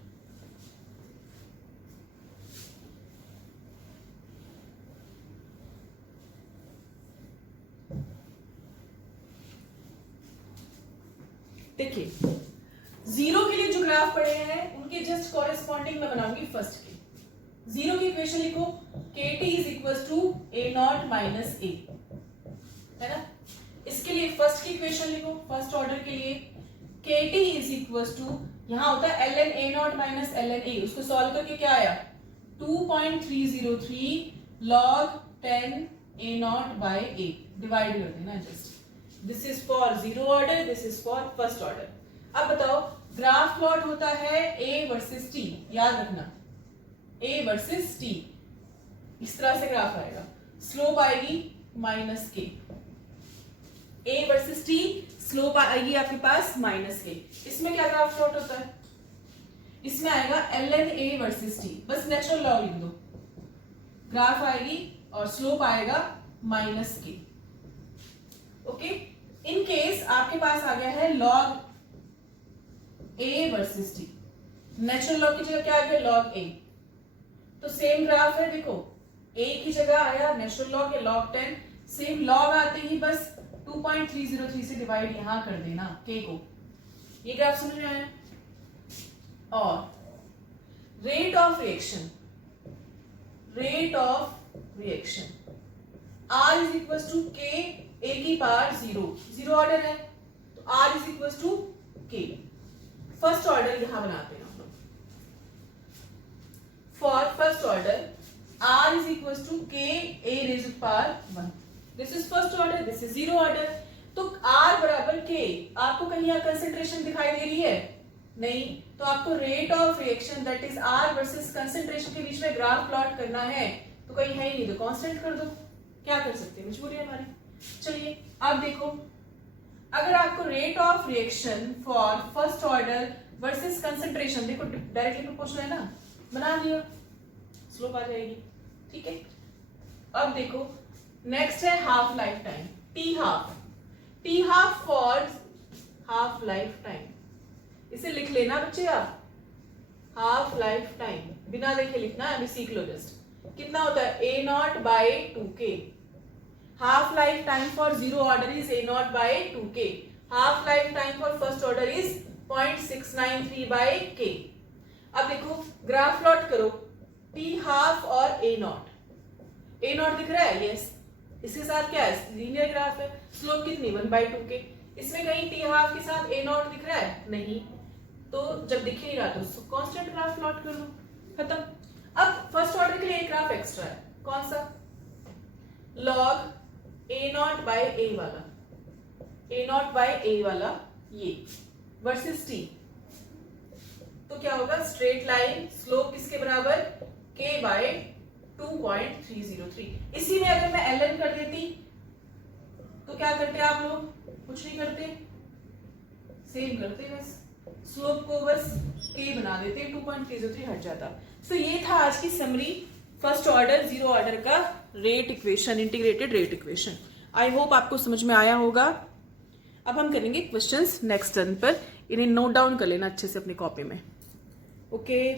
देखिए जीरो के लिए जो ग्राफ पड़े हैं उनके जस्ट कॉरेस्पॉन्डिंग मैं बनाऊंगी फर्स्ट के। जीरो की इक्वेशन लिखो, K T is equal to A naught minus A, है ना। इसके लिए फर्स्ट की इक्वेशन लिखो, फर्स्ट ऑर्डर के लिए के टी इज इक्वल टू, यहां होता है L N A naught minus L N A, उसको सॉल्व करके क्या आया 2.303 log 10 A naught by A, divide कर देना just. This is for zero order, this is for first order. अब बताओ ग्राफ प्लॉट होता है ए वर्सेस टी, याद रखना ए वर्सेस टी, इस तरह से ग्राफ आएगा, स्लोप आएगी माइनस के, ए वर्सेस टी, स्लोप आएगी आपके पास माइनस के। इसमें क्या ग्राफ प्लॉट होता है, इसमें आएगा L N A versus T, बस नेचुरल लॉग लिख दो, ग्राफ आएगी और स्लोप आएगा माइनस के। ओके, इन केस आपके पास आ गया है लॉग ए वर्सेस टी, नेचुरल लॉग की जगह क्या आ गया लॉग ए, तो सेम ग्राफ है, देखो ए की जगह आया नेचुरल लॉग या लॉग 10, सेम लॉग आते ही बस 2.303 से डिवाइड यहां कर देना के को। ये ग्राफ समझ में आया। और rate of reaction, rate of reaction R is equal to K A की पावर जीरो, जीरो ऑर्डर है तो R is equal to K. First order यहां बनाते हैं हम लोग, for first order R is equal to K A raise to power 1, this is first order, this is zero order. तो R बराबर के, आपको कहीं यहां कंसेंट्रेशन दिखाई दे रही है नहीं, तो आपको rate of reaction that is R versus concentration के बीच में ग्राफ प्लॉट करना है, तो कहीं है ही नहीं तो कांस्टेंट कर दो, क्या कर सकते हैं, मजबूरी है हमारी। चलिए अब देखो, अगर आपको rate of reaction for first order versus concentration, देखो डायरेक्टली प्रोपोर्शनल है ना, बना दिया, स्लोप आ जाएगी। ठीक है, अब देखो नेक्स्ट है half life time, T half, T half for half life time, इसे लिख लेना बच्चे आप, हाफ लाइफ टाइम बिना देखे लिखना है, अभी सीख लो जस्ट। कितना होता है A naught by 2k, half life time for zero order is A naught by 2k, half life time for first order is 0.693 by k। अब देखो ग्राफ प्लॉट करो, टी हाफ और ए नॉट, ए नॉट दिख रहा है, yes, इसके साथ क्या है लीनियर ग्राफ है, स्लोप कितनी 1/2k, इसमें कहीं टी हाफ के साथ ए नॉट दिख रहा है नहीं, तो जब दिख ही नहीं रहा तो कांस्टेंट ग्राफ प्लॉट कर लो, खत्म। अब फर्स्ट ऑर्डर के लिए एक ग्राफ एक्स्ट्रा है, कौन सा, लॉग ए नॉट बाय ए वाला, ए नॉट बाय ए वाला ये वर्सेस टी, तो क्या होगा स्ट्रेट लाइन, स्लोप किसके बराबर k बाय 2.303। इसी में अगर मैं ln कर देती तो क्या करते आप लोग, कुछ नहीं करते, सेम करते, बस स्लोप को बस k बना देते, 2.303 हट जाता। सो ये था आज की summary, first order zero order का rate equation, integrated rate equation. I hope आपको समझ में आया होगा। अब हम करेंगे क्वेश्चंस नेक्स्ट टर्न पर, इन्हें नोट डाउन कर लेना अच्छे से अपनी कॉपी में। ओके,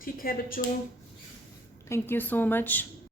ठीक है बच्चों, थैंक यू सो मच।